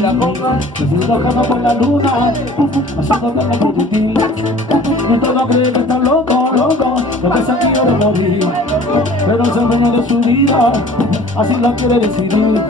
la coca, me fui bajando por la luna, pasando por la puputín. Y todos creen que están locos, locos, lo que se quiere morir. Pero es el dueño de su vida, así lo quiere decidir.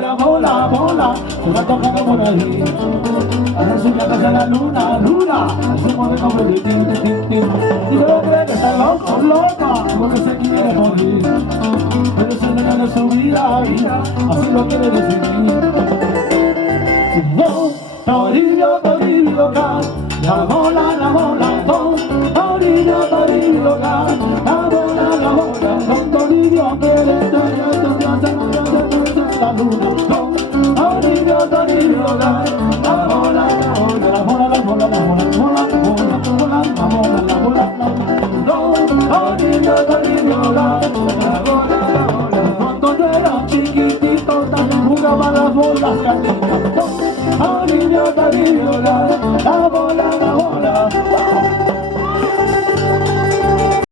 La bola, bola, se va tocando por ahí. Ahora su casa es la luna, luna, es un modelo de tin. Y luego cree que está loco, loca, porque se quiere morir. Pero es el dueño de su vida, vida, así lo quiere decidir. Toribio, Toribio, gas, la bola, Toribio, Toribio, gas, la bola, Toribio, quiere la luna, Toribio, Toribio, la bola, cuando yo era chiquitito también jugaba las bolas calientes. Toribio, Toribio, la bola,